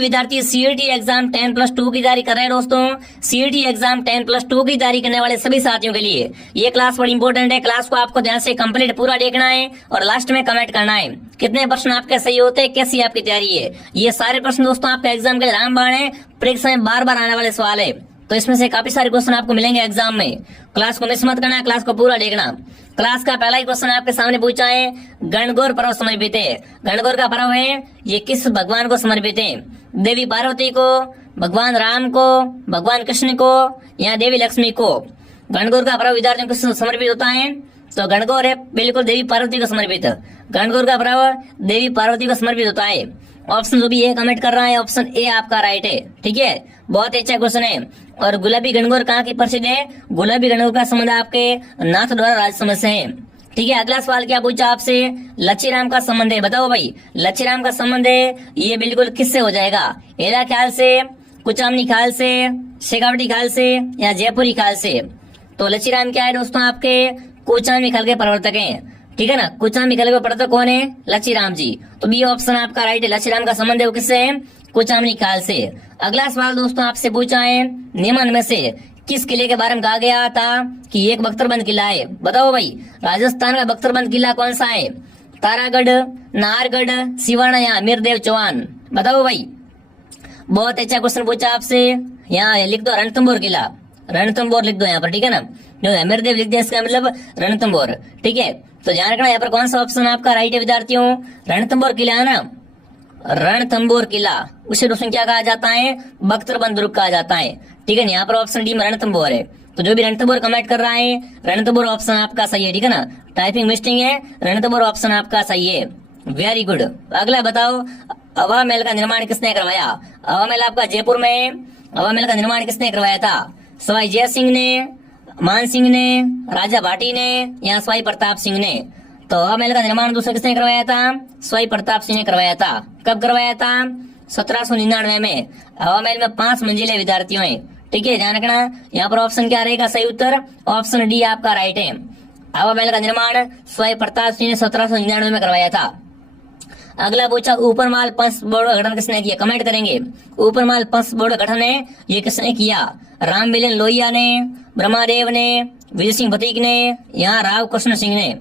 विद्यार्थी CET exam 10+2 की तैयारी कर रहे हैं दोस्तों। सीईटी एग्जाम 10+2 की तैयारी करने वाले सभी साथियों के लिए ये क्लास बड़ी इंपॉर्टेंट है। क्लास को आपको ध्यान से कंप्लीट पूरा देखना है और लास्ट में कमेंट करना है कितने प्रश्न आपके सही होते हैं, कैसी आपकी तैयारी है। ये सारे प्रश्न दोस्तों आपके एग्जाम के रामबाण है, परीक्षा में बार बार आने वाले सवाल है, तो इसमें से काफी सारे क्वेश्चन आपको मिलेंगे एग्जाम में। क्लास को मिस मत करना, क्लास को पूरा देखना। क्लास का पहला ही क्वेश्चन आपके सामने पूछा है, गणगौर पर्व समर्पित है। गणगौर का पर्व है, ये किस भगवान को समर्पित है? देवी पार्वती को, भगवान राम को, भगवान कृष्ण को या देवी लक्ष्मी को? गणगौर का पर्व विद्यार्थियों को समर्पित होता है, तो गणगौर है बिल्कुल देवी पार्वती को समर्पित। गणगौर का पर्व देवी पार्वती को समर्पित होता है। ऑप्शन जो भी ए कमेंट कर रहा है, ऑप्शन ए आपका राइट है। ठीक है, बहुत अच्छा क्वेश्चन है। और गुलाबी गणगौर कहाँ की प्रसिद्ध है? गुलाबी गणगौर का संबंध आपके नाथ द्वारा राजसमझ से है। ठीक है, अगला सवाल क्या पूछा आपसे? लच्छीराम का संबंध है, बताओ भाई लच्छीराम का संबंध है ये बिल्कुल किससे हो जाएगा? एला ख्याल से, कुचामनी ख्याल से, शेखावटी ख्याल से या जयपुरी ख्याल से? तो लच्छीराम क्या है दोस्तों? आपके कुचामनी ख्याल के प्रवर्तक हैं। ठीक है ना, कुचामनी ख्याल के प्रवर्तक कौन है? लच्छीराम जी। तो बी ऑप्शन आपका राइट है। लच्छीराम का संबंध है वो किससे है? कुचामनी ख्याल से। अगला सवाल दोस्तों आपसे पूछा है, निम्न में से किस किले के बारे में कहा गया था कि एक बख्तरबंद किला है? बताओ भाई राजस्थान का बख्तरबंद किला कौन सा है? तारागढ़, नाहरगढ़, सिवाना या अमीरदेव चौहान? बताओ भाई। बहुत अच्छा क्वेश्चन पूछा आपसे। यहाँ लिख दो रणथंभौर किला, रणथंभौर लिख दो यहाँ पर। ठीक है ना, जो अमीरदेव लिख दिया इसका मतलब रणथंभौर। ठीक है, तो ध्यान रखना यहाँ पर कौन सा ऑप्शन आपका राइट है विद्यार्थियों? रणथंभौर किला है ना, रणथंभौर किला। उसे दोस्तों क्या कहा जाता है? बख्तरबंद दुर्ग कहा जाता है। ठीक है, यहाँ पर ऑप्शन डी में रणथंभौर है। तो जो भी रणथंभौर कमेंट कर रहा है, रणथंभौर ऑप्शन आपका सही है। ठीक है ना, टाइपिंग मिस्टेक है, रणथंभौर ऑप्शन आपका सही है। Very good. अगला बताओ, हवा महल का निर्माण किसने करवाया? हवा महल आपका जयपुर में है। हवा महल का निर्माण किसने करवाया था? सवाई जय सिंह ने, मान सिंह ने, राजा भाटी ने या सवाई प्रताप सिंह ने? तो हवा महल का निर्माण दोस्तों किसने करवाया था? सवाई प्रताप सिंह ने करवाया था। कब करवाया था? 1799 में। हवा महल में 5 मंजिलें विद्यार्थियों हैं। ठीक है, ध्यान रखना यहाँ पर ऑप्शन क्या रहेगा सही उत्तर? ऑप्शन डी आपका राइट है। हवा महल का निर्माण सवाई प्रताप सिंह ने 1799 में करवाया था। अगला पूछा, ऊपरमाल पंच बोर्ड का गठन किसने किया? कमेंट करेंगे ऊपरमाल पंच बोर्ड का गठन है ये किसने किया? राम मिलन लोहिया ने, ब्रह्मादेव ने, विजय सिंह भतीक ने या राव कृष्ण सिंह ने?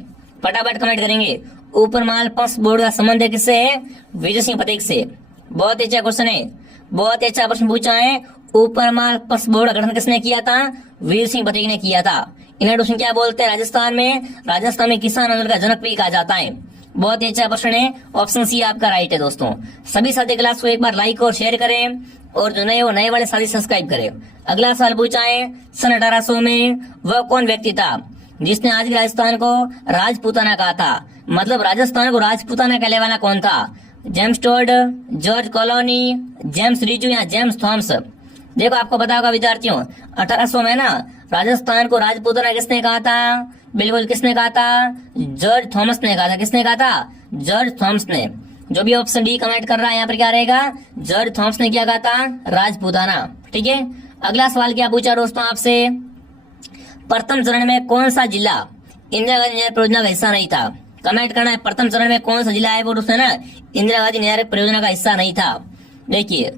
फटाफट कमेंट करेंगे। ऊपरमाल पंच बोर्ड का संबंध है किससे है? विजय सिंह भतीक से। बहुत अच्छा क्वेश्चन है, बहुत अच्छा प्रश्न पूछा है। ऊपरमाल पंच बोर्ड का गठन किसने किया था? वीर सिंह भतीक ने किया था। इन्हें दोस्तों क्या बोलते हैं? राजस्थान में किसान आंदोलन का जनक भी कहा जाता है। बहुत ही अच्छा प्रश्न है, ऑप्शन सी आपका राइट है दोस्तों। सभी साथी क्लास को एक बार लाइक और शेयर करें और जो नए वो नए वाले साथी सब्सक्राइब करें। अगला सवाल पूछा है, सन 1800 में वह कौन व्यक्ति था जिसने आज के राजस्थान को राजपूताना कहा था? मतलब राजस्थान को राजपूताना कहने वाला कौन था? James Tod, George colony, James Riju या जेम्स थॉमस? देखो आपको पता होगा विद्यार्थियों, 1800 में ना राजस्थान को राजपूताना किसने कहा था? बिल्कुल किसने कहा था? जॉर्ज थॉमस ने कहा था। किसने कहा था? जॉर्ज थॉमस ने। जो भी ऑप्शन डी कमेंट कर रहा है यहाँ पर क्या रहेगा? जॉर्ज थॉमस ने क्या कहा था? राजपूताना। ठीक है, अगला सवाल क्या पूछा दोस्तों आपसे, प्रथम चरण में कौन सा जिला इंदिरा गांधी नहर परियोजना का हिस्सा नहीं था? कमेंट करना है प्रथम चरण में कौन सा जिला है वो दोस्तों ना इंदिरा गांधी नहर परियोजना का हिस्सा नहीं था। देखिए,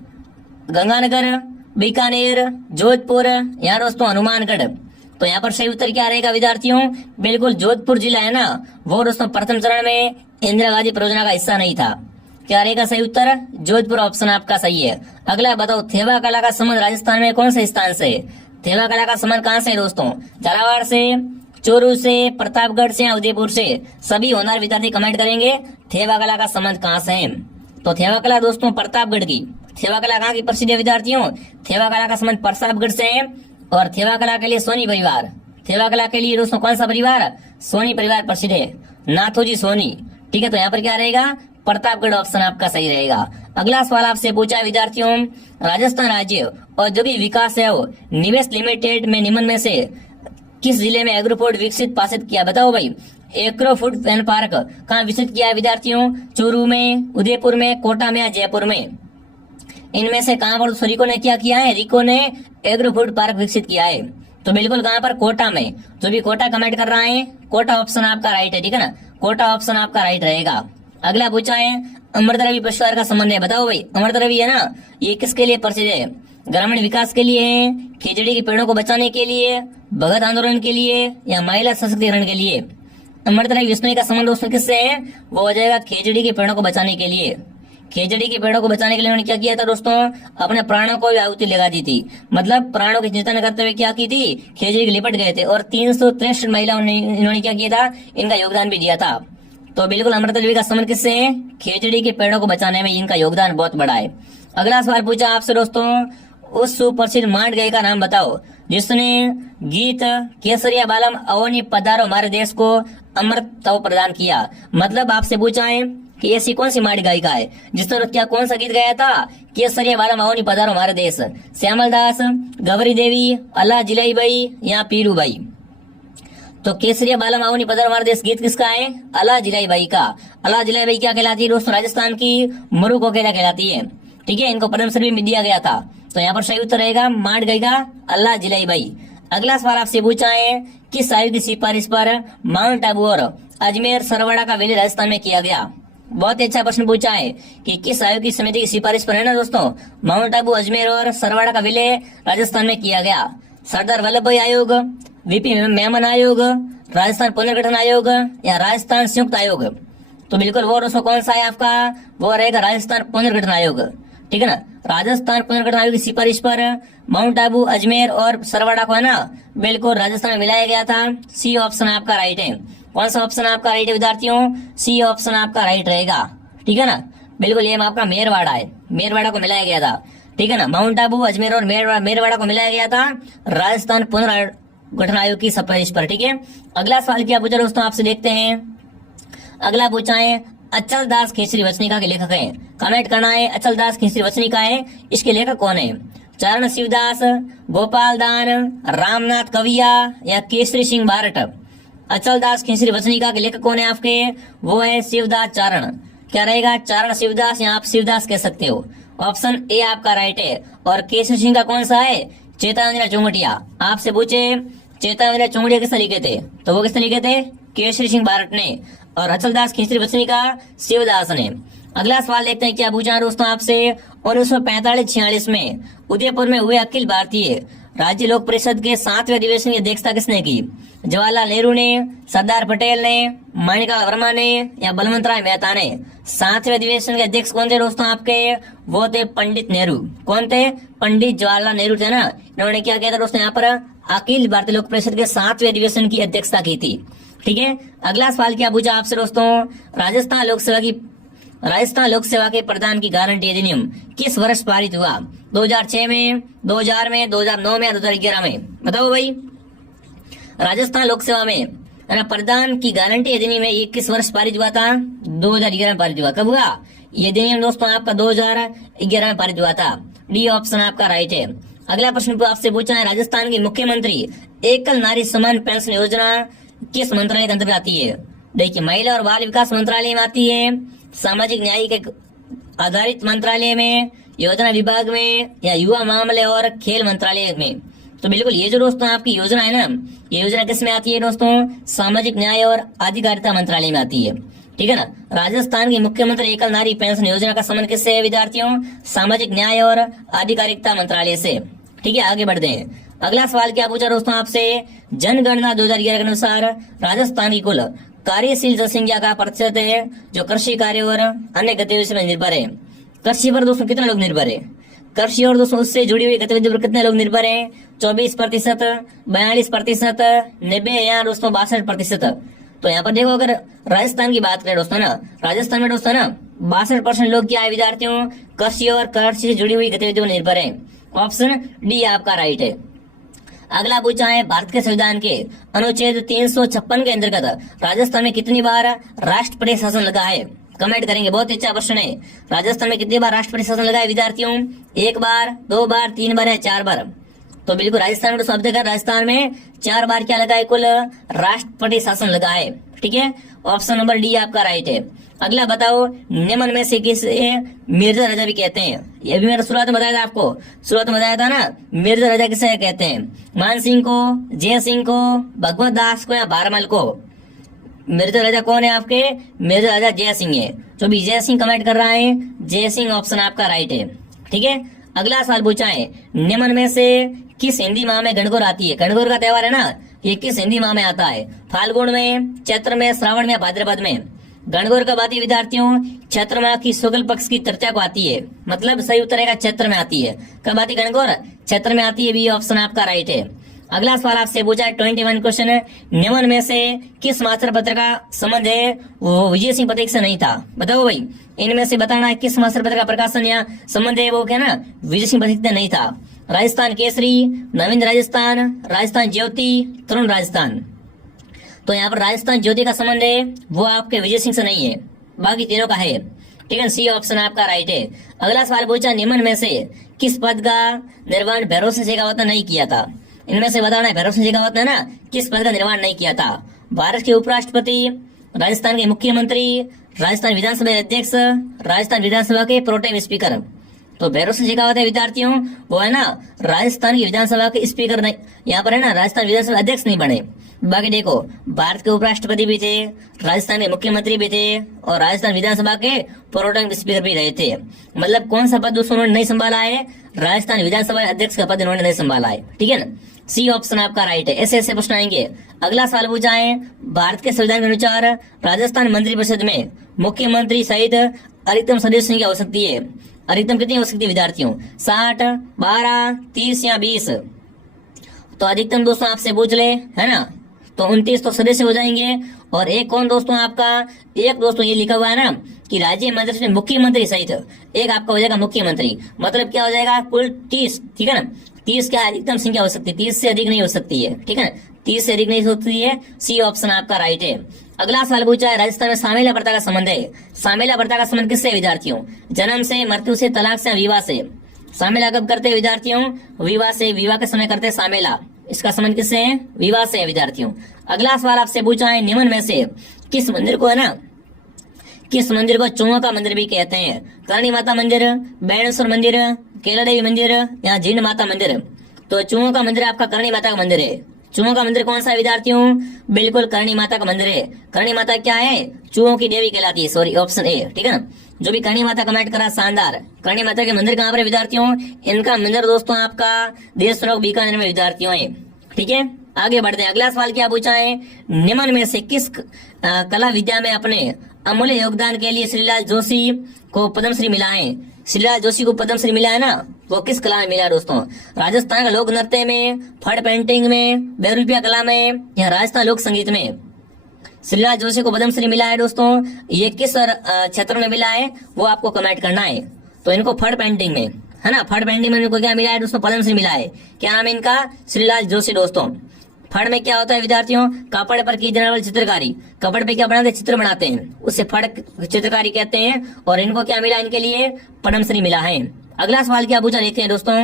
गंगानगर, बीकानेर, जोधपुर या दोस्तों हनुमानगढ़? तो यहाँ पर सही उत्तर क्या रहेगा विद्यार्थियों? बिल्कुल जोधपुर जिला है ना, वो दोस्तों प्रथम चरण में इंदिरा गांधी परियोजना का हिस्सा नहीं था। क्या रहेगा सही उत्तर? जोधपुर ऑप्शन आपका सही है। अगला बताओ, थेवा कला का संबंध राजस्थान में कौन से स्थान से? थेवा कला का संबंध कहाँ से है दोस्तों? झालावाड़ से, चोरू से, प्रतापगढ़ से या उदयपुर से? सभी होनहार विद्यार्थी कमेंट करेंगे थेवा कला का संबंध कहाँ से है। तो थेवा कला दोस्तों प्रतापगढ़ की। थेवा कला कहाँ की प्रसिद्ध है विद्यार्थियों? थेवा कला का संबंध प्रतापगढ़ से है। और थेवा कला के लिए सोनी परिवार, थेवा कला के लिए दोस्तों कौन सा परिवार? सोनी परिवार प्रसिद्ध है, नाथोजी सोनी। ठीक है, तो यहाँ पर क्या रहेगा? प्रतापगढ़ ऑप्शन आपका सही रहेगा। अगला सवाल आपसे पूछा है विद्यार्थियों, राजस्थान राज्य औद्योगिक विकास एवं निवेश लिमिटेड में निम्न में से किस जिले में एग्रोफूड विकसित पासित किया? बताओ भाई, एग्रोफूड वैन पार्क कहाँ विकसित किया है विद्यार्थियों? चूरू में, उदयपुर में, कोटा में या जयपुर में? इनमें से कहाँ पर रिको ने क्या किया है? रिको ने एग्रोफूड पार्क विकसित किया है। तो बिल्कुल कहाँ पर? कोटा में। जो भी कोटा कमेंट कर रहा है, कोटा ऑप्शन आपका राइट है। ठीक है ना, कोटा ऑप्शन आपका राइट रहेगा। अगला पूछा है, अमृत रवि पुरस्कार का संबंध है, बताओ भाई। अमृत रवि है ना, ये किसके लिए प्रसिद्ध है? ग्रामीण विकास के लिए है, खिचड़ी के पेड़ों को बचाने के लिए, भगत आंदोलन के लिए, या महिला सशक्तिकरण के लिए? अमृत रवि बिश्नोई का संबंध दोस्तों किससे है? वो हो जाएगा खिचड़ी के पेड़ों को बचाने के लिए। खिचड़ी के पेड़ों को बचाने के लिए उन्होंने क्या किया था दोस्तों? अपने प्राणों को आहुति लगा दी थी, मतलब प्राणों की चिंता न करते हुए क्या की थी? खिचड़ी के लिपट गए थे। और 363 महिलाओं ने इन्होंने क्या किया था? इनका योगदान भी दिया था। तो बिल्कुल अमृत रवि का संबंध किससे है? खिचड़ी के पेड़ों को बचाने में इनका योगदान बहुत बड़ा है। अगला सवाल पूछा आपसे दोस्तों, उस सुप्रसिद्ध मांड गाय का नाम बताओ जिसने गीत केसरिया बालम अवनी पधारो हमारे देश को अमृत तव प्रदान किया। मतलब आपसे पूछा है कि ऐसी कौन सी मांड गायिका है जिसने क्या कौन सा गीत गाया था? केसरिया बालम अवनी पधारो हमारे देश। श्यामल दास, गौरी देवी, अल्लाह जिलाई बाई या पीरू बाई? तो केसरिया बालम अवनी पधारो हमारे देश गीत किसका है? अल्लाह जिलाई बाई का। अल्लाह जिलाई बाई क्या कहलाती है दोस्तों? राजस्थान की मरु कोकिला कहलाती है। ठीक है, इनको पद्मश्री भी दिया गया था। तो यहाँ पर सही उत्तर रहेगा मांड गायिका अल्लाह जिलाई बाई। अगला सवाल आपसे पूछा है किस आयु की सिफारिश पर माउंट आबू और अजमेर सरवड़ा का विलय राजस्थान में किया गया? बहुत ही अच्छा प्रश्न पूछा है कि किस आयोग की समिति की सिफारिश पर है ना दोस्तों माउंट आबू, अजमेर और सरवड़ा का विलय राजस्थान में किया गया? सरदार वल्लभ भाई आयोग, वीपी मेमन आयोग, राजस्थान पुनर्गठन आयोग या राजस्थान संयुक्त आयोग? तो बिल्कुल वो दोस्तों कौन सा है आपका? वो रहेगा राजस्थान पुनर्गठन आयोग। ठीक है ना, राजस्थान पुनर्गठन आयोग की सिफारिश पर माउंट आबू, अजमेर और सरवड़ा को है ना बिल्कुल राजस्थान में मिलाया गया था। सी ऑप्शन आपका राइट है। कौन सा ऑप्शन आपका राइट है विद्यार्थियों? सी ऑप्शन आपका राइट रहेगा। ठीक है ना, बिल्कुल ये आपका मेरवाड़ा है, मेरवाड़ा को मिलाया गया था। ठीक है ना, माउंट आबू, अजमेर और मेरवाड़ा को मिलाया गया था राजस्थान पुनर्गठन आयोग की सिफारिश पर। ठीक है, अगला सवाल क्या पूछा दोस्तों आपसे देखते हैं। अगला पूछा है अचल दास खेसरी वचनिका के लेखक हैं। कमेंट करना है अचल दास खेसरी वचनिका है, इसके लेखक कौन है? चरण शिवदास, गोपाल दान, रामनाथ कविया या केसरी सिंह बारट? अचल दास खेसरी वचनिका के लेखक कौन है आपके? वो है शिवदास चारण। क्या रहेगा? चारण शिवदास या आप शिवदास कह सकते हो। ऑप्शन ए आपका राइट है। और केसरी सिंह का कौन सा है? चेतावंजना चौंगटिया। आपसे पूछे चेतावंजना चौंगटिया किसने लिखे थे, तो वो किसने लिखे थे? केसरी सिंह बारट ने। और अचलदास खेसरी वचनिका शिवदास ने। अगला सवाल देखते हैं क्या पूछा दोस्तों आपसे। 1945-46 में उदयपुर में हुए अखिल भारतीय राज्य लोक परिषद के 7वें अधिवेशन की अध्यक्षता किसने की? जवाहरलाल नेहरू ने, सरदार पटेल ने, माणिकलाल वर्मा ने या बलवंत राय मेहता ने? 7वें अधिवेशन के अध्यक्ष कौन थे दोस्तों आपके? वो थे पंडित नेहरू। कौन थे? पंडित जवाहरलाल नेहरू थे ना। इन्होंने क्या किया था दोस्तों यहाँ पर? अखिल भारतीय लोक परिषद के 7वें अधिवेशन की अध्यक्षता की थी। ठीक है, अगला सवाल क्या पूछा आपसे दोस्तों। राजस्थान लोक सेवा के प्रदान की गारंटी अधिनियम किस वर्ष पारित हुआ? 2006 में, 2000 में, 2009 में या 2011 में? बताओ भाई। राजस्थान लोक सेवा में प्रदान की गारंटी अधिनियम में ये किस वर्ष पारित हुआ था? 2011 में पारित हुआ। कब हुआ ये अधिनियम दोस्तों आपका? 2011 में पारित हुआ था। डी ऑप्शन आपका राइट है। अगला प्रश्न आपसे पूछा है राजस्थान के मुख्यमंत्री एकल नारी समान पेंशन योजना किस मंत्रालय के अंतर्गत आती है? देखिए, महिला और बाल विकास मंत्रालय में आती है, सामाजिक न्याय के आधारित मंत्रालय में, योजना विभाग में या युवा मामले और खेल मंत्रालय में? तो बिल्कुल ये जो दोस्तों आपकी योजना है ना, ये योजना किस में आती है दोस्तों? सामाजिक न्याय और अधिकारिता मंत्रालय में आती है। ठीक है ना, राजस्थान के मुख्यमंत्री एकल नारी पेंशन योजना का संबंध किससे है विद्यार्थियों? सामाजिक न्याय और अधिकारिता मंत्रालय से। ठीक है, आगे बढ़ते हैं। अगला सवाल क्या पूछा दोस्तों आपसे। जनगणना 2011 के अनुसार राजस्थान की कुल कार्यशील जनसंख्या का प्रतिशत है जो कृषि कार्य और अन्य गतिविधियों में निर्भर है। कृषि पर दोस्तों कितने लोग निर्भर है? कृषि और दोस्तों उससे जुड़ी हुई गतिविधियों पर कितने लोग निर्भर है? 24%, 42%, 90 या दोस्तों 62%? तो यहाँ पर देखो, अगर राजस्थान की बात करें दोस्तों ना, राजस्थान में दोस्तों ना 62% लोग क्या है विद्यार्थियों? कृषि और कृषि से जुड़ी हुई गतिविधियों में निर्भर है। ऑप्शन डी आपका राइट है। अगला पूछा है भारत के संविधान के अनुच्छेद 356 के अंतर्गत राजस्थान में कितनी बार राष्ट्रपति शासन लगा है? कमेंट करेंगे, बहुत अच्छा प्रश्न है। राजस्थान में कितनी बार राष्ट्रपति शासन लगा है विद्यार्थियों? 1 बार, 2 बार, 3 बार या 4 बार? तो बिल्कुल राजस्थान में शब्द का राजस्थान में 4 बार क्या लगा है कुल राष्ट्रपति शासन लगा है। ठीक है, ऑप्शन नंबर डी आपका राइट है। अगला बताओ, निम्न में से किसे मिर्जा राजा भी कहते हैं? ये भी मैंने शुरुआत में बताया था आपको, शुरुआत में बताया था ना, मिर्जा राजा किसे कहते हैं? मान सिंह को, जय सिंह को, भगवत दास को या भारमल को? मेजर राजा कौन है आपके? मेजर राजा जय सिंह है। जो भी जय सिंह कमेंट कर रहा है, जय सिंह ऑप्शन आपका राइट है। ठीक है, अगला सवाल पूछा है, निम्न में से किस हिंदी माह में गणगौर आती है? गणगौर का त्योहार है ना, ये किस हिंदी माह में आता है? फाल्गुन में, चैत्र में, श्रावण में, भाद्रपद में? गणगौर कब आती है विद्यार्थियों? चैत्र माह की शुक्ल पक्ष की तृतीया को आती है। मतलब सही उत्तर है चैत्र में आती है। कब आती है गणगौर? चैत्र में आती है। बी ऑप्शन आपका राइट है। अगला सवाल आपसे पूछा है 21 क्वेश्चन है, निम्न में से किस समाचार पत्र का संबंध है वो विजय सिंह पथिक से नहीं था? बताओ भाई, इनमें से बताना है किस समाचार पत्र का प्रकाशन या संबंध है वो क्या ना विजय सिंह पथिक से नहीं था? राजस्थान केसरी, नवीन राजस्थान, राजस्थान ज्योति, तरुण राजस्थान। तो यहाँ पर राजस्थान ज्योति का संबंध है वो आपके विजय सिंह से नहीं है, बाकी तीनों का है। ठीक है, सी ऑप्शन आपका राइट है। अगला सवाल पूछा, निम्न में से किस पद का निर्माण भैरव सिंह शेखावत ने नहीं किया था? इनमें से बताना है भैरव सिंह शेखावत ने ना किस पद का निर्माण नहीं किया था? भारत के उपराष्ट्रपति, राजस्थान के मुख्यमंत्री, राजस्थान विधानसभा अध्यक्ष, राजस्थान विधानसभा के प्रोटेम स्पीकर। तो भैरव सिंह शेखावत है विद्यार्थियों, वो है ना राजस्थान की विधानसभा के स्पीकर नहीं, यहाँ पर है ना राजस्थान विधानसभा अध्यक्ष नहीं बने। बाकी देखो, भारत के उपराष्ट्रपति भी थे, राजस्थान के मुख्यमंत्री भी थे और राजस्थान विधानसभा के प्रोटेम स्पीकर भी रहे थे। मतलब कौन सा पद दोस्तों उन्होंने नहीं संभाला है? राजस्थान विधानसभा अध्यक्ष का पद इन्होंने नहीं संभाला है। ठीक है ना, सी ऑप्शन आपका राइट है। ऐसे प्रश्न आएंगे। अगला सवाल पूछा है, भारत के संविधान के अनुसार राजस्थान मंत्रिपरिषद में मुख्यमंत्री सहित अधिकतम सदस्य की हो सकती है? अधिकतम कितनी हो सकती है विद्यार्थियों? 60, 12, 30 या 20? तो अधिकतम दोस्तों आपसे पूछ ले, है ना, तो 29 तो सदस्य हो जाएंगे। और एक कौन दोस्तों आपका, एक दोस्तों ये लिखा हुआ है ना कि राज्य मंत्री मुख्यमंत्री सहित एक आपका हो जाएगा मुख्यमंत्री। मतलब क्या हो जाएगा कुल 30। ठीक है ना, 30 क्या अधिकतम संख्या हो सकती है, 30 से अधिक नहीं हो सकती है। ठीक है ना, 30 से अधिक नहीं हो सकती है। सी ऑप्शन आपका राइट है। अगला सवाल पूछा है, राजस्थान में सामेला प्रथा का संबंध है? सामेला प्रथा का संबंध किससे विद्यार्थियों? जन्म से, मृत्यु से, तलाक से, विवाह से? सामेला कब करते हैं विद्यार्थियों? विवाह से। विवाह के समय करते हैं सामेला। इसका संबंध किससे है? विवाह से है विद्यार्थियों। अगला सवाल आपसे पूछा है, निम्न में से किस मंदिर को है ना किस मंदिर को चौवा का मंदिर भी कहते हैं? करणी माता मंदिर, बैणेश्वर मंदिर, केलादेवी मंदिर या जीण माता मंदिर? तो चौवा का मंदिर आपका करणी माता का मंदिर है। चूहों का मंदिर कौन सा है विद्यार्थियों? बिल्कुल करणी माता का मंदिर है। करणी माता क्या है? चूहों की देवी कहलाती है। Sorry, option A. ठीक है ना, जो भी करणी माता कमेंट करा शानदार। करणी माता के मंदिर कहाँ पर है विद्यार्थियों? इनका मंदिर दोस्तों आपका देशरोग बीकानेर में विद्यार्थियों है। ठीक है, आगे बढ़ते हैं। अगला सवाल क्या पूछा है, निम्न में से किस कला विद्या में अपने अमूल्य योगदान के लिए श्रीलाल जोशी को पद्मश्री मिला है? श्रीलाल जोशी को पद्मश्री मिला है ना, वो किस कला में मिला है दोस्तों? राजस्थान का लोक नृत्य में, फड़ पेंटिंग में, बेरुपिया कला में या राजस्थान लोक संगीत में? श्रीलाल जोशी को पद्मश्री मिला है दोस्तों, ये किस क्षेत्र में मिला है वो आपको कमेंट करना है। तो इनको फड़ पेंटिंग में, है ना, फड़ पेंटिंग में इनको क्या मिला है दोस्तों? पद्मश्री मिला है। क्या नाम है इनका? श्रीलाल जोशी दोस्तों। फड़ में क्या होता है विद्यार्थियों? कपड़े पर की जाने वाली चित्रकारी। कपड़े पे क्या बनाते हैं? चित्र बनाते हैं, उससे फड़ चित्रकारी कहते हैं। और इनको क्या मिला? इनके लिए पद्मश्री मिला है। अगला सवाल क्या पूछा देखते हैं दोस्तों।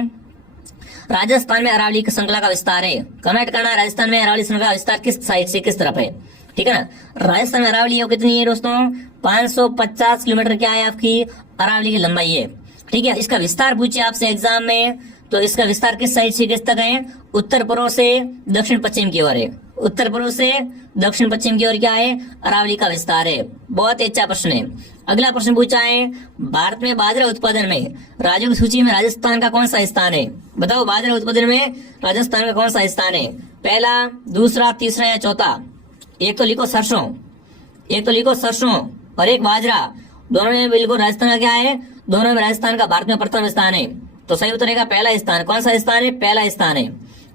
राजस्थान में अरावली की श्रृंखला का विस्तार है, कमेंट करना। राजस्थान में अरावली श्रृंखला का विस्तार किस साइड से किस तरफ है? ठीक है ना, राजस्थान में अरावली कितनी है दोस्तों? 550 किलोमीटर क्या है आपकी अरावली की लंबाई है। ठीक है, इसका विस्तार पूछे आपसे एग्जाम में, तो इसका विस्तार किस साइड से किस तक है? उत्तर पूर्व से दक्षिण पश्चिम की ओर है। उत्तर पूर्व से दक्षिण पश्चिम की ओर क्या है? अरावली का विस्तार है। बहुत ही अच्छा प्रश्न है। अगला प्रश्न पूछा है, भारत में बाजरा उत्पादन में राज्यों की सूची में राजस्थान का कौन सा स्थान है? बताओ, बाजरा उत्पादन में राजस्थान का कौन सा स्थान है? पहला, दूसरा, तीसरा या चौथा? एक तो लिखो सरसों, एक तो लिखो सरसों और एक बाजरा। दोनों में बिल्कुल राजस्थान का क्या है? दोनों में राजस्थान का भारत में प्रथम स्थान है। तो सही उत्तर रहेगा पहला स्थान। कौन सा स्थान है? पहला स्थान है।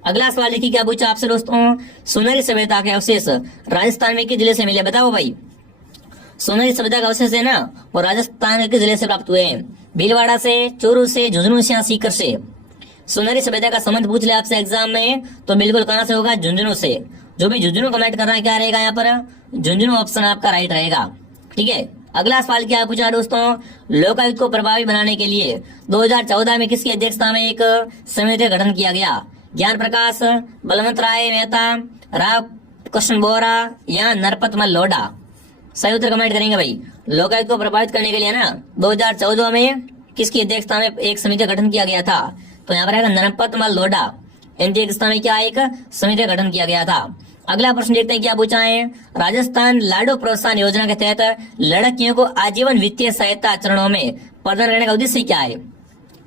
अगला सवाल देखिए क्या पूछा आपसे दोस्तों, सुनहरी सभ्यता के अवशेष राजस्थान में किस जिले से मिले? बताओ भाई, सुनहरी सभ्यता का अवशेष है ना वो राजस्थान के जिले से प्राप्त हुए हैं। भीलवाड़ा से, चूरू से, झुंझुनू से या सीकर से? सुनहरी सभ्यता का संबंध पूछ ले आपसे एग्जाम में तो बिल्कुल कहां से होगा? झुंझुनू से। जो भी झुंझुनू कमेंट कर रहा है क्या रहेगा यहाँ पर? झुंझुनू ऑप्शन आपका राइट रहेगा। ठीक है, अगला सवाल क्या पूछा दोस्तों, लोकायुक्त को प्रभावी बनाने के लिए 2014 में किसकी अध्यक्षता में एक समिति का गठन किया गया? ज्ञान प्रकाश, बलवंत राय मेहता, राव कृष्ण बोरा या नरपतमल लोढ़ा? सही उत्तर कमेंट करेंगे भाई। लोकायुक्त को प्रभावित करने के लिए ना 2014 में किसकी अध्यक्षता में एक समिति का गठन किया गया था? तो यहाँ पर नरपतमल लोढ़ा, इनकी अध्यक्षता में क्या एक समिति का गठन किया गया था। अगला प्रश्न देखते हैं क्या पूछा है। राजस्थान लाडो प्रोत्साहन योजना के तहत लड़कियों को आजीवन वित्तीय सहायता चरणों में प्रदान करने का उद्देश्य क्या है।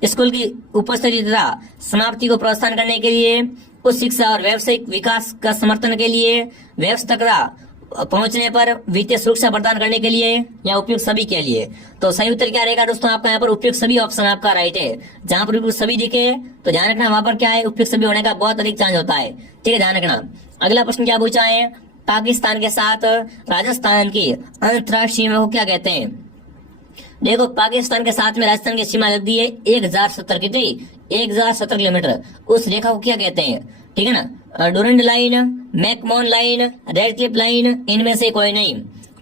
स्कूल की उपस्थिति तथा समाप्ति को प्रोत्साहन करने के लिए, उच्च शिक्षा और व्यावसायिक विकास का समर्थन के लिए, व्यवस्था पहुंचने पर वित्तीय सुरक्षा प्रदान करने के लिए, या उपयुक्त सभी के लिए। तो सही उत्तर क्या रहेगा दोस्तों आपका यहाँ पर उपयुक्त सभी ऑप्शन आपका राइट है। जहां पर उपयुक्त सभी दिखे तो ध्यान रखना वहां पर क्या है, उपयुक्त सभी होने का बहुत अधिक चांस होता है। ठीक है, ध्यान रखना। अगला प्रश्न क्या पूछा है। पाकिस्तान के साथ राजस्थान की अंतर्राष्ट्रीय सीमा को क्या कहते हैं। देखो, पाकिस्तान के साथ में राजस्थान की सीमा लगती है 1070 कितनी 1070 किलोमीटर। उस रेखा को क्या कहते हैं, ठीक है ना। Durand line, McMahon line, Radcliffe line, इनमें से कोई नहीं।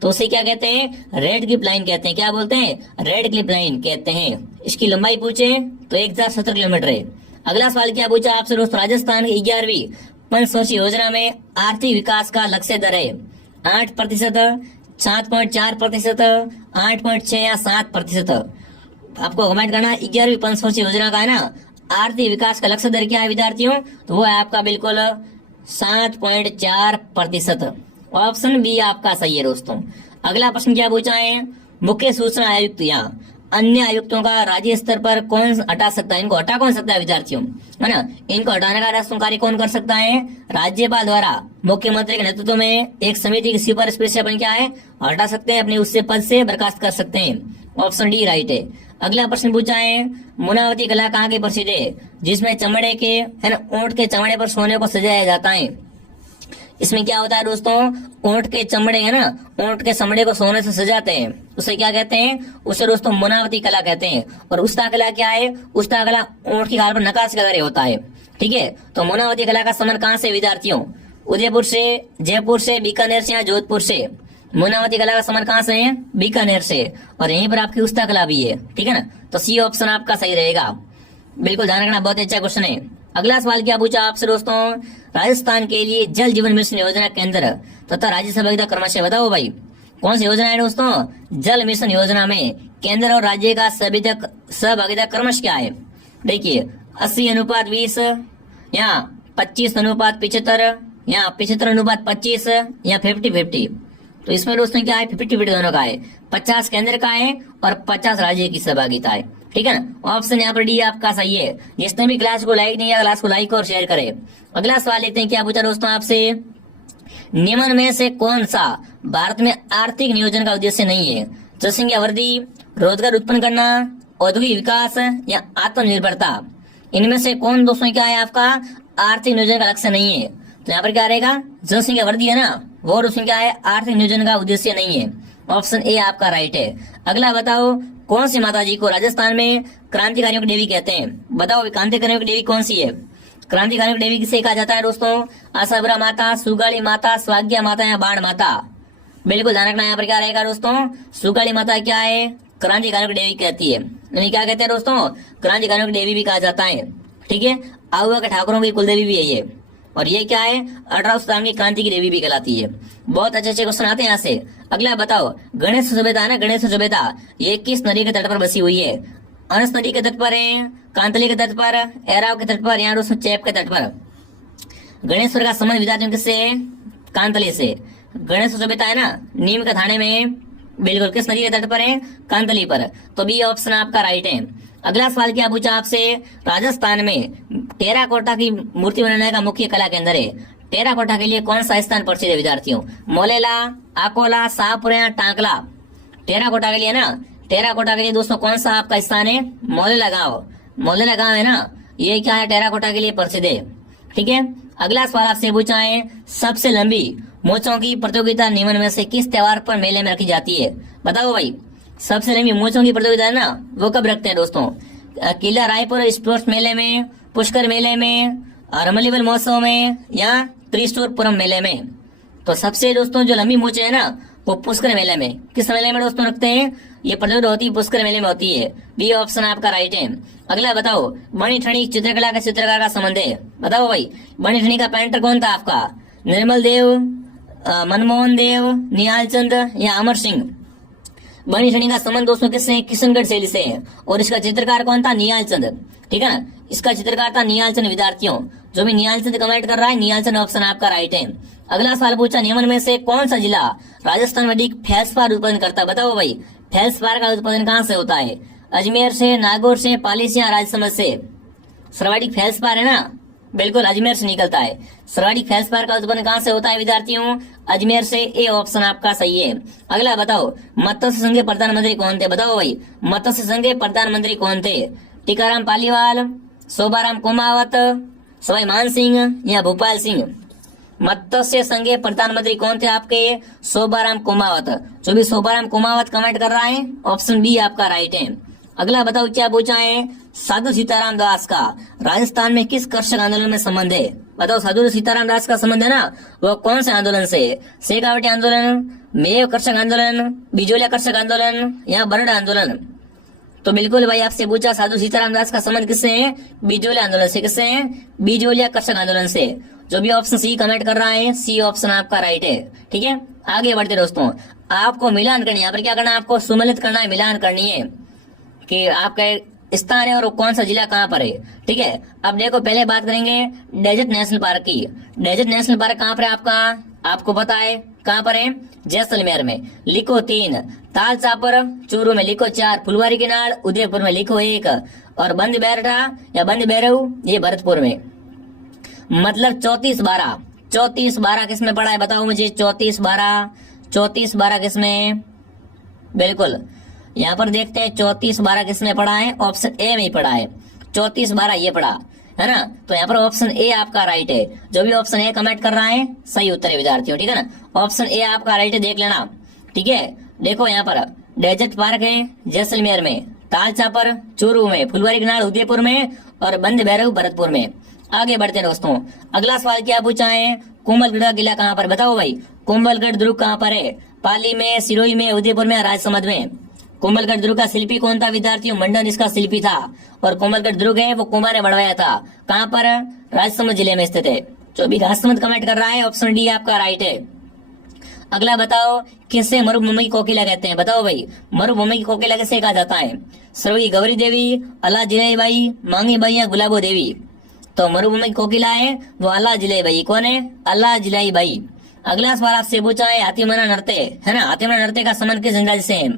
तो उसे क्या कहते हैं, रेड क्लिफ लाइन कहते हैं। क्या बोलते हैं, रेड क्लिफ लाइन कहते हैं। इसकी लंबाई पूछे तो 1070 किलोमीटर है। अगला सवाल क्या पूछा आपसे दोस्तों। राजस्थान की 11वीं पंचवर्षीय योजना में आर्थिक विकास का लक्ष्य दर है 8%, 7.4%, 8.6 या 7%। आपको कमेंट करना 11वीं पंचवर्षीय योजना का है ना, आर्थिक विकास का लक्ष्य दर क्या है विद्यार्थियों, तो वो है आपका बिल्कुल 7.4%। ऑप्शन बी आपका सही है दोस्तों। अगला प्रश्न क्या पूछा है। मुख्य सूचना आयुक्त या अन्य आयुक्तों का राज्य स्तर पर कौन हटा सकता है। इनको हटा कौन सकता है विद्यार्थियों, है ना। इनको हटाने का राष्ट्रीय कार्य कौन कर सकता है, राज्यपाल द्वारा मुख्यमंत्री के नेतृत्व में एक समिति की सिफारिश पर से अपन क्या है हटा सकते हैं, अपने उससे पद से बर्खास्त कर सकते हैं। ऑप्शन डी राइट है। अगला प्रश्न पूछा है। मुनावती कला कहाँ की प्रसिद्ध है, जिसमें चमड़े के है ना ऊंट के चमड़े पर सोने को सजाया जाता है। इसमें क्या होता है दोस्तों, ऊंट के चमड़े है ना, ऊंट के चमड़े को सोने से सजाते हैं, उसे क्या कहते हैं, उसे दोस्तों मुनावती कला कहते हैं। और उस्ता कला क्या है, उस्ता कला ऊंट की खाल पर नक्काशी का कार्य होता है। ठीक है, तो मुनावती कला का संबंध कहाँ से विद्यार्थियों, उदयपुर से, जयपुर से, बीकानेर से या जोधपुर से। मुनावती कला का संबंध कहाँ से है, बीकानेर से। और यहीं पर आपकी उस्ता कला भी है। ठीक है ना, तो सी ऑप्शन आपका सही रहेगा। बिल्कुल ध्यान रखना, बहुत अच्छा क्वेश्चन है। अगला सवाल क्या पूछा आपसे दोस्तों। राजस्थान के लिए जल जीवन मिशन योजना केंद्र तथा राज्य सहभागिता क्रमशः बताओ भाई, कौन सी योजना है दोस्तों। जल मिशन योजना में केंद्र और राज्य का सहभागिता क्रमश क्या है। देखिए 80:20 या 25:75 या 75:25 या 50-50। तो इसमें दोस्तों क्या है, 50-50 दोनों का है। 50 केंद्र का है और 50 राज्य की सहभागिता है। ठीक है ना, ऑप्शन यहाँ पर डी आपका सही है। जिसने भी क्लास को लाइक नहीं किया, क्लास को लाइक और शेयर करे। अगला सवाल देखते हैं क्या पूछा दोस्तों आपसे। निम्न में से कौन सा भारत में आर्थिक नियोजन का उद्देश्य नहीं है। जनसंख्या वृद्धि, रोजगार उत्पन्न करना, औद्योगिक विकास या आत्मनिर्भरता। इनमें से कौन दोस्तों क्या है आपका आर्थिक नियोजन का लक्ष्य नहीं है। तो यहाँ पर क्या रहेगा, जनसंख्या वृद्धि है ना, वो दोस्तों क्या है आर्थिक नियोजन का उद्देश्य नहीं है। ऑप्शन ए आपका राइट है। अगला बताओ, कौन सी माता जी को राजस्थान में क्रांतिकारियों की देवी कहते हैं। बताओ क्रांतिकारियों की देवी कौन सी है। क्रांतिकारियों की देवी किसे कहा जाता है दोस्तों, आशापुरा माता, सुगाली माता, स्वाज्ञा माता या बाण माता। बिल्कुल ध्यान रखना, यहाँ पर क्या रहेगा दोस्तों, सुगाली माता क्या है, क्रांतिकारियों की देवी कहती है। यानी क्या कहते हैं दोस्तों, क्रांतिकारियों की देवी भी कहा जाता है। ठीक है, आहुआ के ठाकुरों की कुलदेवी भी है ये। और ये क्या है, 18 शताब्दी की क्रांति की देवी भी कहलाती है। बहुत अच्छे अच्छे क्वेश्चन आते हैं यहाँ से। अगला बताओ, गणेश सभ्यता है ना, गणेश सभ्यता ये किस नदी के तट पर बसी हुई है। अनस नदी के तट पर है, कांतली के तट पर, एराव के तट पर या दोस्तों चैप के तट पर। गणेश्वर का संबंध विद्यार्थियों किससे है, कांतली से। गणेश सभ्यता है ना नीम के थाने में, बिल्कुल किस नदी के तट पर है, कांतली पर। तो बी ऑप्शन आपका राइट है। अगला सवाल क्या पूछा आपसे। राजस्थान में टेराकोटा की मूर्ति बनाने का मुख्य कला केंद्र है। टेराकोटा के लिए कौन सा स्थान प्रसिद्ध है विद्यार्थियों, मोलेला, अकोला, शाहपुर या टांकला। टेराकोटा के लिए ना, टेराकोटा के लिए दोस्तों कौन सा आपका स्थान है, मोलेला गांव। मोलेला गांव है ना, ये क्या है टेराकोटा के लिए प्रसिद्ध है। ठीक है, अगला सवाल आपसे पूछा है। सबसे लंबी मूंछों की प्रतियोगिता निम्न में से किस त्योहार पर मेले में रखी जाती है। बताओ भाई, सबसे लंबी मूंछों की प्रतियोगिता है ना, वो कब रखते हैं दोस्तों, किला रायपुर स्पोर्ट्स मेले में, पुष्कर मेले में, रमलीबल महोत्सव में या त्रिशूरपुरम मेले में। तो सबसे दोस्तों जो लंबी मूंछें है ना, वो पुष्कर मेले में। किस मेले में दोस्तों रखते हैं, ये प्रतियोगिता होती है पुष्कर मेले में होती है। बी ऑप्शन आपका राइट है। अगला बताओ, बणिठनी चित्रकला का चित्रकार का संबंध है। बताओ भाई, बणिठनी का पेंटर कौन था आपका, निर्मल देव, मनमोहन देव, निहाल चंद या अमर सिंह। बणिठनी का संबंध दोस्तों किससे, किशनगढ़ शैली से है। और इसका चित्रकार कौन था, निहाल चंद। ठीक है ना, इसका चित्रकार था निहाल चंद विद्यार्थियों। जो भी निहालचंद कमेंट कर रहा है, निहालचंद ऑप्शन आपका राइट है। अगला सवाल पूछा, निम्न में से कौन सा जिला राजस्थान में अधिक फेल्सपार उत्पादन करता है? बताओ भाई, फेल्सपार का उत्पादन कहाँ से होता है? अजमेर से, नागौर से, पाली से या राजसमंद से? सर्वाधिक फेल्सपार है ना, बिल्कुल अजमेर से निकलता है। सर्वाधिक फेल्सपार का उत्पादन कहाँ से होता है विद्यार्थियों? अजमेर से। ए ऑप्शन आपका सही है। अगला बताओ, मत्स्य संघ के प्रधानमंत्री कौन थे? बताओ भाई, मत्स्य संघ के प्रधानमंत्री कौन थे? टीकाराम पालीवाल, शोभाराम कुमावत, सवाई मान सिंह या भोपाल सिंह? मत्स्य संघ के प्रधानमंत्री कौन थे आपके? शोभाराम कुमावत। जो भी शोभाराम कुमावत कमेंट कर रहा है, ऑप्शन बी आपका राइट है। अगला बताओ क्या पूछा है, साधु सीताराम दास का राजस्थान में किस कृषक आंदोलन में संबंध है? बताओ, साधु सीताराम दास का संबंध है ना, वो कौन से आंदोलन से? शेखावटी आंदोलन, मेव कृषक आंदोलन, बिजोलिया कृषक आंदोलन या बरड आंदोलन? तो बिल्कुल भाई आपसे पूछा, साधु सीताराम दास का संबंध किससे है? बिजोलिया आंदोलन से। किससे है? बिजोलिया कृषक आंदोलन से। जो भी ऑप्शन सी कमेंट कर रहा है, सी ऑप्शन आपका राइट है। ठीक है, आगे बढ़ते दोस्तों, आपको मिलान करनी है। यहाँ पर क्या करना है आपको? सुमेलित करना है, मिलान करनी है कि आपका स्थान है और कौन सा जिला कहाँ पर है। ठीक है, अब देखो पहले बात करेंगे डेजर्ट नेशनल पार्क की। डेजर्ट नेशनल पार्क कहाँ पर है आपका? आपको पता है कहाँ पर है? जैसलमेर में। लिखो 3, ताल चापर चूरू में लिखो 4, फुलवारी के नाड़ उदयपुर में लिखो 1 और बंद बैरठा या बंद बैरऊ ये भरतपुर में। मतलब 34-12, 34-12 किसमें पड़ा है? बताओ मुझे, 34-12 किसमें? बिल्कुल यहाँ पर देखते हैं 34-12 किसमें पड़ा है? ऑप्शन ए में ही पड़ा है। 34-12 ये पड़ा है ना, तो यहाँ पर ऑप्शन ए आपका राइट है। जो भी ऑप्शन ए कमेंट कर रहा है सही उत्तर है विद्यार्थियों। ठीक है ना, ऑप्शन ए आपका राइट है, देख लेना। ठीक है, देखो यहाँ पर डेजर्ट पार्क है जैसलमेर में, ताल चापर चूरू में, फुलवारी नाड़ उदयपुर में और बंद भैरव भरतपुर में। आगे बढ़ते हैं दोस्तों, अगला सवाल क्या पूछा है, कोमलगढ़ का किला कहाँ पर? बताओ भाई, कोमलगढ़ दुर्ग कहाँ पर है? पाली में, सिरोही में, उदयपुर में, राजसमंद में? कोमलगढ़ दुर्ग का शिल्पी कौन था विद्यार्थियों? मंडन इसका शिल्पी था। और कोमलगढ़ दुर्ग है वो कुमार ने बनवाया था। कहाँ पर? राजसमंद जिले में स्थित है। जो भी राजसमंद कमेंट कर रहा है, ऑप्शन डी आपका राइट है। अगला बताओ, किसे मरुभूमि की कोकिला कहते हैं? बताओ भाई, मरुभूमि की कोकिला किसे कहा जाता है? सरवी गौरी देवी, अल्लाह जिले बाई, मांगी बाई या गुलाबो देवी? तो मरुभूमि की कोकिला है वो अल्लाह जिले बाई। कौन है? अल्लाह जिलाई बाई। अगला सवाल आपसे पूछा है, हाथीमना नृत्य है ना, हाथीमना नृत्य का संबंध किस जनजाति से है?